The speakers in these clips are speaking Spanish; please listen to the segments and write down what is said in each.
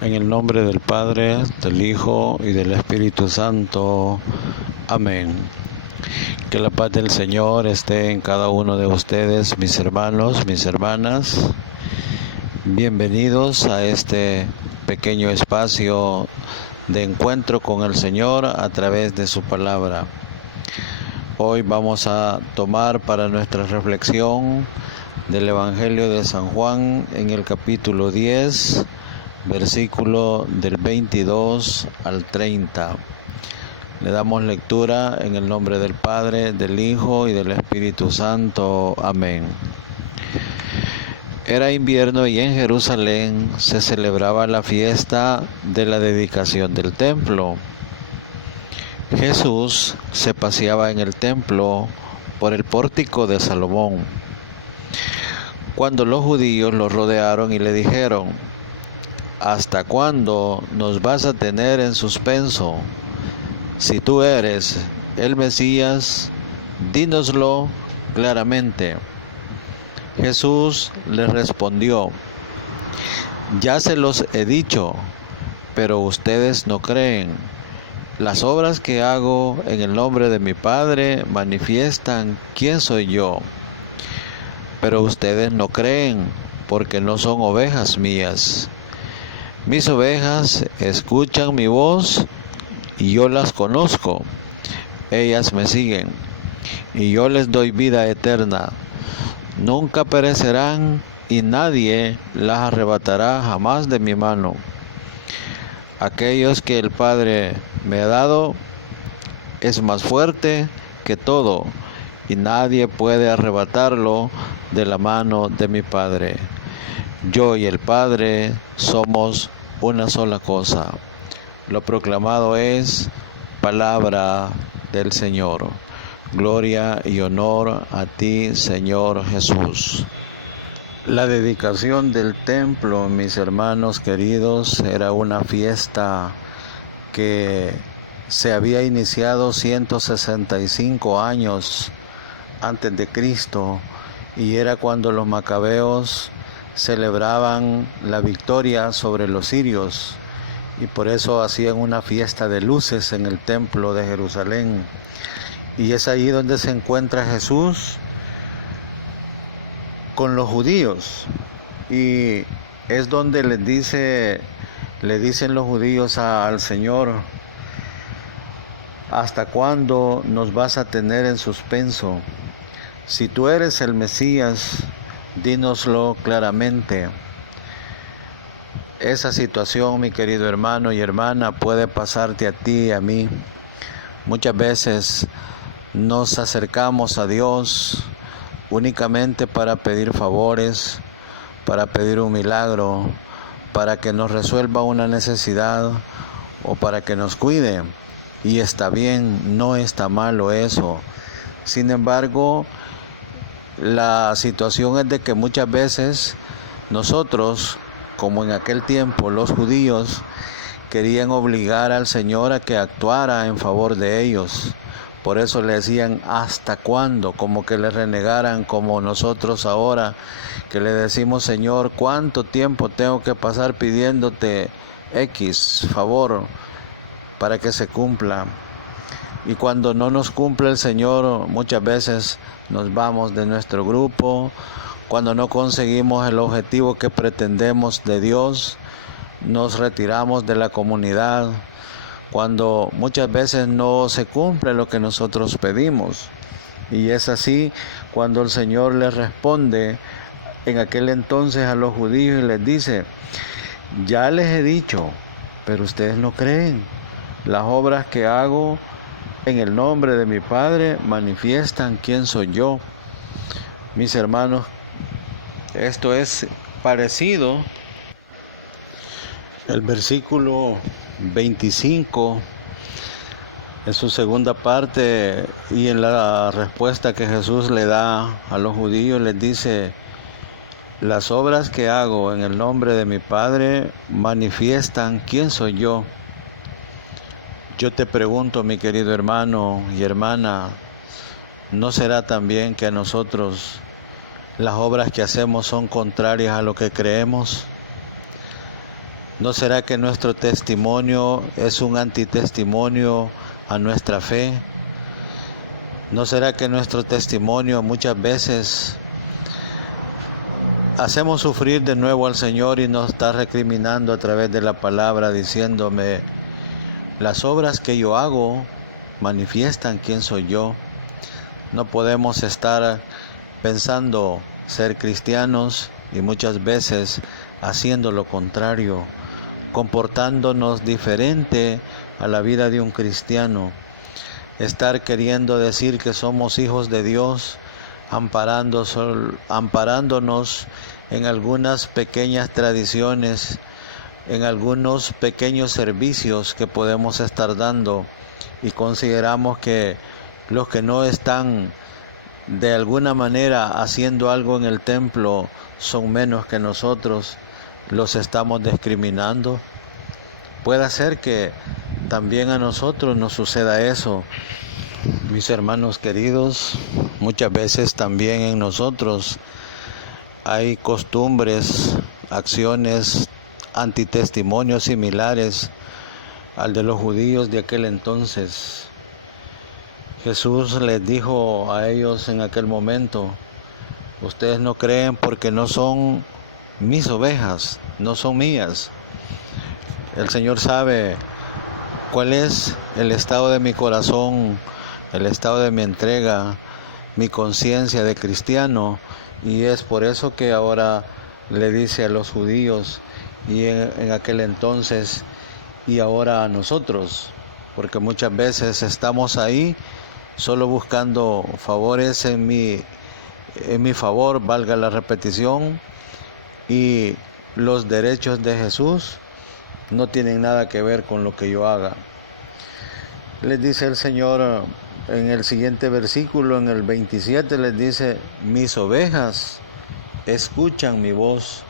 En el nombre del Padre, del Hijo y del Espíritu Santo. Amén. Que la paz del Señor esté en cada uno de ustedes, mis hermanos, mis hermanas. Bienvenidos a este pequeño espacio de encuentro con el Señor a través de su palabra. Hoy vamos a tomar para nuestra reflexión del Evangelio de San Juan en el capítulo 10, versículo del 22 al 30. Le damos lectura en el nombre del Padre, del Hijo y del Espíritu Santo. Amén. Era invierno y en Jerusalén se celebraba la fiesta de la dedicación del templo. Jesús se paseaba en el templo por el pórtico de Salomón, cuando los judíos lo rodearon y le dijeron: ¿hasta cuándo nos vas a tener en suspenso? Si tú eres el Mesías, dínoslo claramente. Jesús les respondió: ya se los he dicho, pero ustedes no creen. Las obras que hago en el nombre de mi Padre manifiestan quién soy yo. Pero ustedes no creen, porque no son ovejas mías. Mis ovejas escuchan mi voz y yo las conozco. Ellas me siguen y yo les doy vida eterna. Nunca perecerán y nadie las arrebatará jamás de mi mano. Aquellos que el Padre me ha dado es más fuerte que todo y nadie puede arrebatarlo de la mano de mi Padre. Yo y el Padre somos una sola cosa. Lo proclamado es palabra del Señor. Gloria y honor a ti, Señor Jesús. La dedicación del templo, mis hermanos queridos, era una fiesta que se había iniciado 165 años antes de Cristo, y era cuando los macabeos celebraban la victoria sobre los sirios, y por eso hacían una fiesta de luces en el templo de Jerusalén. Y es ahí donde se encuentra Jesús con los judíos, y es donde le dicen los judíos al Señor: ¿hasta cuándo nos vas a tener en suspenso? Si tú eres el Mesías, dínoslo claramente. Esa situación, mi querido hermano y hermana, puede pasarte a ti y a mí. Muchas veces nos acercamos a Dios únicamente para pedir favores, para pedir un milagro, para que nos resuelva una necesidad o para que nos cuide. Y está bien, no está malo eso. Sin embargo, la situación es de que muchas veces nosotros, como en aquel tiempo los judíos, querían obligar al Señor a que actuara en favor de ellos. Por eso le decían ¿hasta cuándo? Como que le renegaran, como nosotros ahora que le decimos: Señor, ¿cuánto tiempo tengo que pasar pidiéndote X favor para que se cumpla? Y cuando no nos cumple el Señor, muchas veces nos vamos de nuestro grupo. Cuando no conseguimos el objetivo que pretendemos de Dios, nos retiramos de la comunidad. Cuando muchas veces no se cumple lo que nosotros pedimos. Y es así cuando el Señor les responde en aquel entonces a los judíos y les dice: ya les he dicho, pero ustedes no creen. Las obras que hago en el nombre de mi Padre manifiestan quién soy yo. Mis hermanos, esto es parecido. El versículo 25, en su segunda parte, y en la respuesta que Jesús le da a los judíos, les dice: las obras que hago en el nombre de mi Padre manifiestan quién soy yo. Yo te pregunto, mi querido hermano y hermana, ¿no será también que a nosotros las obras que hacemos son contrarias a lo que creemos? ¿No será que nuestro testimonio es un antitestimonio a nuestra fe? ¿No será que nuestro testimonio muchas veces hacemos sufrir de nuevo al Señor y nos está recriminando a través de la palabra diciéndome, las obras que yo hago manifiestan quién soy yo? No podemos estar pensando ser cristianos y muchas veces haciendo lo contrario, comportándonos diferente a la vida de un cristiano, estar queriendo decir que somos hijos de Dios, amparándonos en algunas pequeñas tradiciones, en algunos pequeños servicios que podemos estar dando, y consideramos que los que no están de alguna manera haciendo algo en el templo son menos que nosotros, los estamos discriminando. Puede ser que también a nosotros nos suceda eso, mis hermanos queridos. Muchas veces también en nosotros hay costumbres, acciones, antitestimonios similares al de los judíos de aquel entonces. Jesús les dijo a ellos en aquel momento, ustedes no creen porque no son mis ovejas, no son mías. El Señor sabe cuál es el estado de mi corazón, el estado de mi entrega, mi conciencia de cristiano, y es por eso que ahora le dice a los judíos y en aquel entonces y ahora a nosotros, porque muchas veces estamos ahí solo buscando favores en mi favor, valga la repetición, y los derechos de Jesús no tienen nada que ver con lo que yo haga. Les dice el Señor en el siguiente versículo, en el 27, les dice, mis ovejas escuchan mi voz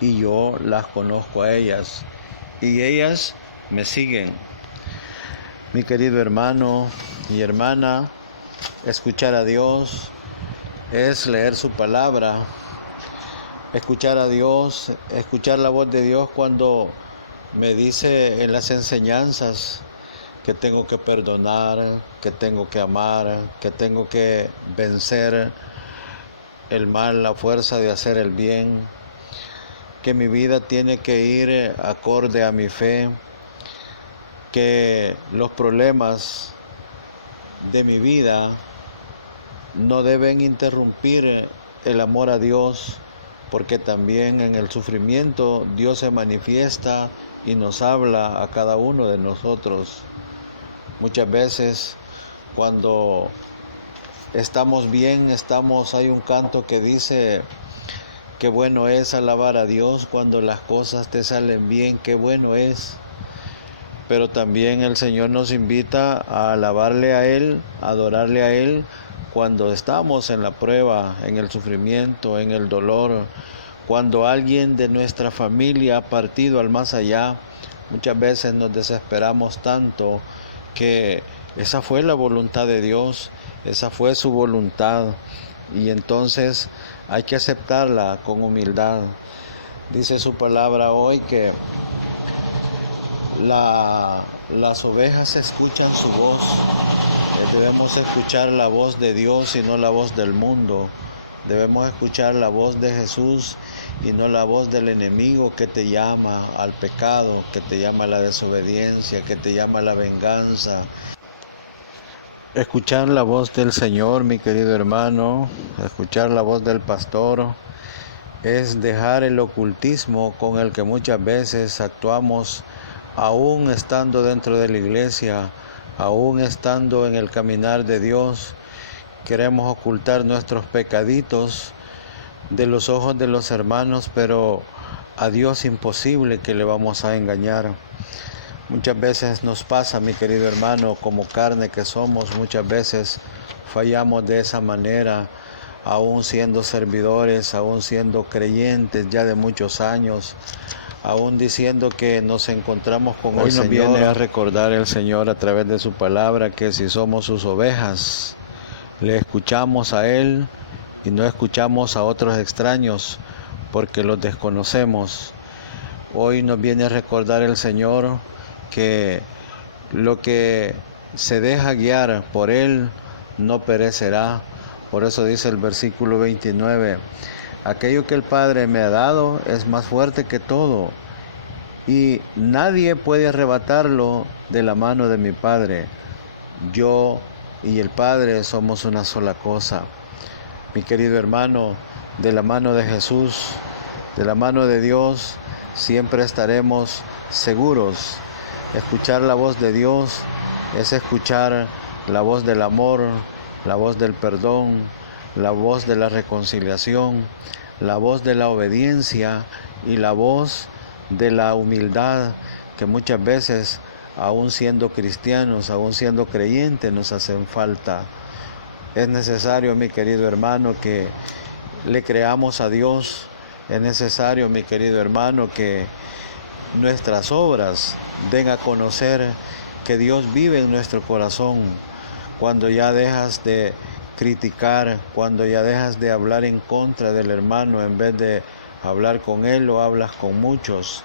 y yo las conozco a ellas y ellas me siguen. Mi querido hermano y hermana, escuchar a Dios es leer su palabra, escuchar a Dios, escuchar la voz de Dios cuando me dice en las enseñanzas que tengo que perdonar, que tengo que amar, que tengo que vencer el mal, la fuerza de hacer el bien, que mi vida tiene que ir acorde a mi fe, que los problemas de mi vida no deben interrumpir el amor a Dios, porque también en el sufrimiento Dios se manifiesta y nos habla a cada uno de nosotros. Muchas veces cuando estamos bien, hay un canto que dice, qué bueno es alabar a Dios cuando las cosas te salen bien, qué bueno es. Pero también el Señor nos invita a alabarle a Él, a adorarle a Él cuando estamos en la prueba, en el sufrimiento, en el dolor, cuando alguien de nuestra familia ha partido al más allá. Muchas veces nos desesperamos tanto que esa fue la voluntad de Dios, esa fue su voluntad, y entonces hay que aceptarla con humildad. Dice su palabra hoy que las ovejas escuchan su voz. Debemos escuchar la voz de Dios y no la voz del mundo. Debemos escuchar la voz de Jesús y no la voz del enemigo que te llama al pecado, que te llama a la desobediencia, que te llama a la venganza. Escuchar la voz del Señor, mi querido hermano, escuchar la voz del pastor, es dejar el ocultismo con el que muchas veces actuamos, aún estando dentro de la iglesia, aún estando en el caminar de Dios. Queremos ocultar nuestros pecaditos de los ojos de los hermanos, pero a Dios imposible que le vamos a engañar. Muchas veces nos pasa, mi querido hermano, como carne que somos, muchas veces fallamos de esa manera, aún siendo servidores, aún siendo creyentes ya de muchos años, aún diciendo que nos encontramos con el Señor. Hoy nos viene a recordar el Señor a través de su palabra que si somos sus ovejas, le escuchamos a Él y no escuchamos a otros extraños porque los desconocemos. Hoy nos viene a recordar el Señor que lo que se deja guiar por Él no perecerá. Por eso dice el versículo 29, aquello que el Padre me ha dado es más fuerte que todo, y nadie puede arrebatarlo de la mano de mi Padre. Yo y el Padre somos una sola cosa. Mi querido hermano, de la mano de Jesús, de la mano de Dios, siempre estaremos seguros. Escuchar la voz de Dios es escuchar la voz del amor, la voz del perdón, la voz de la reconciliación, la voz de la obediencia y la voz de la humildad que muchas veces, aún siendo cristianos, aún siendo creyentes, nos hacen falta. Es necesario, mi querido hermano, que le creamos a Dios. Es necesario, mi querido hermano, que nuestras obras den a conocer que Dios vive en nuestro corazón. Cuando ya dejas de criticar, cuando ya dejas de hablar en contra del hermano, en vez de hablar con él, o hablas con muchos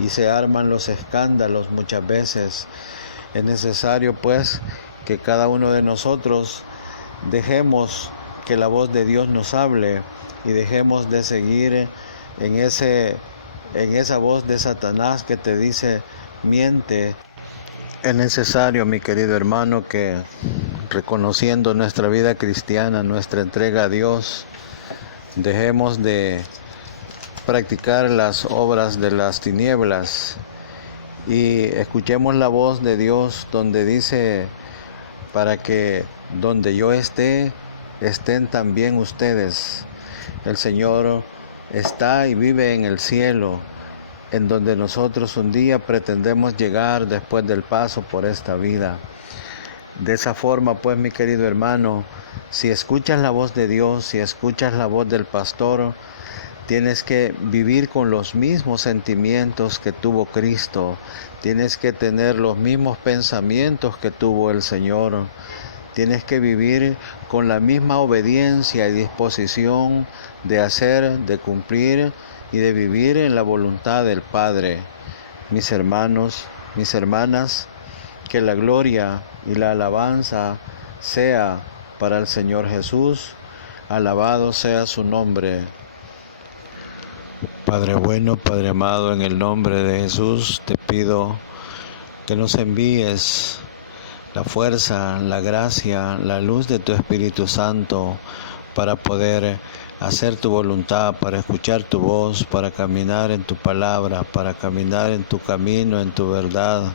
y se arman los escándalos muchas veces. Es necesario pues que cada uno de nosotros dejemos que la voz de Dios nos hable y dejemos de seguir en esa voz de Satanás que te dice miente. Es necesario, mi querido hermano, que reconociendo nuestra vida cristiana, nuestra entrega a Dios, dejemos de practicar las obras de las tinieblas y escuchemos la voz de Dios donde dice, para que donde yo esté, estén también ustedes. El Señor está y vive en el cielo, en donde nosotros un día pretendemos llegar después del paso por esta vida. De esa forma, pues, mi querido hermano, si escuchas la voz de Dios, si escuchas la voz del pastor, tienes que vivir con los mismos sentimientos que tuvo Cristo. Tienes que tener los mismos pensamientos que tuvo el Señor. Tienes que vivir con la misma obediencia y disposición de hacer, de cumplir y de vivir en la voluntad del Padre. Mis hermanos, mis hermanas, que la gloria y la alabanza sea para el Señor Jesús. Alabado sea su nombre. Padre bueno, Padre amado, en el nombre de Jesús te pido que nos envíes la fuerza, la gracia, la luz de tu Espíritu Santo para poder hacer tu voluntad, para escuchar tu voz, para caminar en tu palabra, para caminar en tu camino, en tu verdad.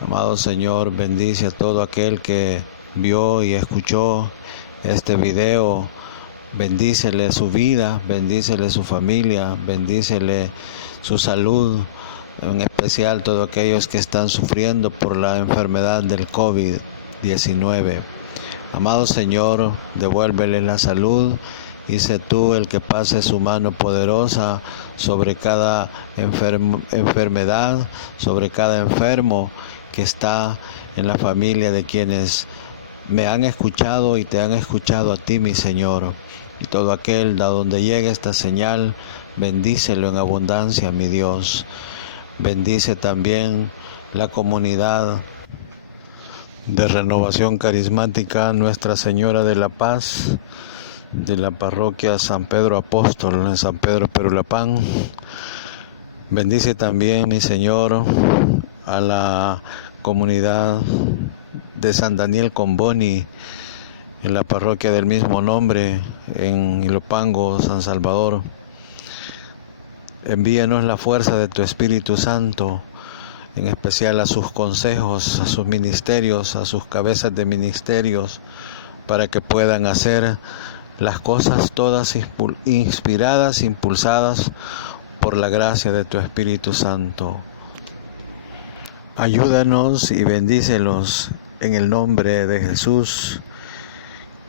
Amado Señor, bendice a todo aquel que vio y escuchó este video. Bendícele su vida, bendícele su familia, bendícele su salud, en especial todos aquellos que están sufriendo por la enfermedad del COVID-19. Amado Señor, devuélvele la salud y sé tú el que pase su mano poderosa sobre cada enfermedad, sobre cada enfermo que está en la familia de quienes me han escuchado y te han escuchado a ti, mi Señor. Y todo aquel a donde llegue esta señal, bendícelo en abundancia, mi Dios. Bendice también la comunidad de Renovación Carismática Nuestra Señora de la Paz, de la parroquia San Pedro Apóstol en San Pedro Perulapán. Bendice también, mi Señor, a la comunidad de San Daniel Comboni, en la parroquia del mismo nombre, en Ilopango, San Salvador. Envíanos la fuerza de tu Espíritu Santo, en especial a sus consejos, a sus ministerios, a sus cabezas de ministerios, para que puedan hacer las cosas todas inspiradas, impulsadas por la gracia de tu Espíritu Santo. Ayúdanos y bendícelos en el nombre de Jesús,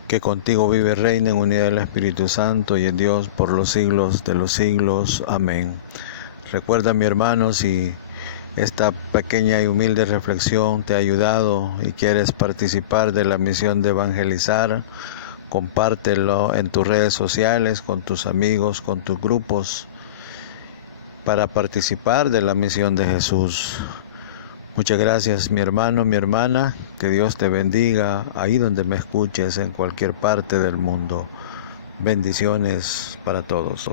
que contigo vive, reina en unidad del Espíritu Santo y en Dios por los siglos de los siglos. Amén. Recuerda, mi hermano, si esta pequeña y humilde reflexión te ha ayudado y quieres participar de la misión de evangelizar, compártelo en tus redes sociales, con tus amigos, con tus grupos, para participar de la misión de Jesús. Muchas gracias, mi hermano, mi hermana. Que Dios te bendiga ahí donde me escuches, en cualquier parte del mundo. Bendiciones para todos.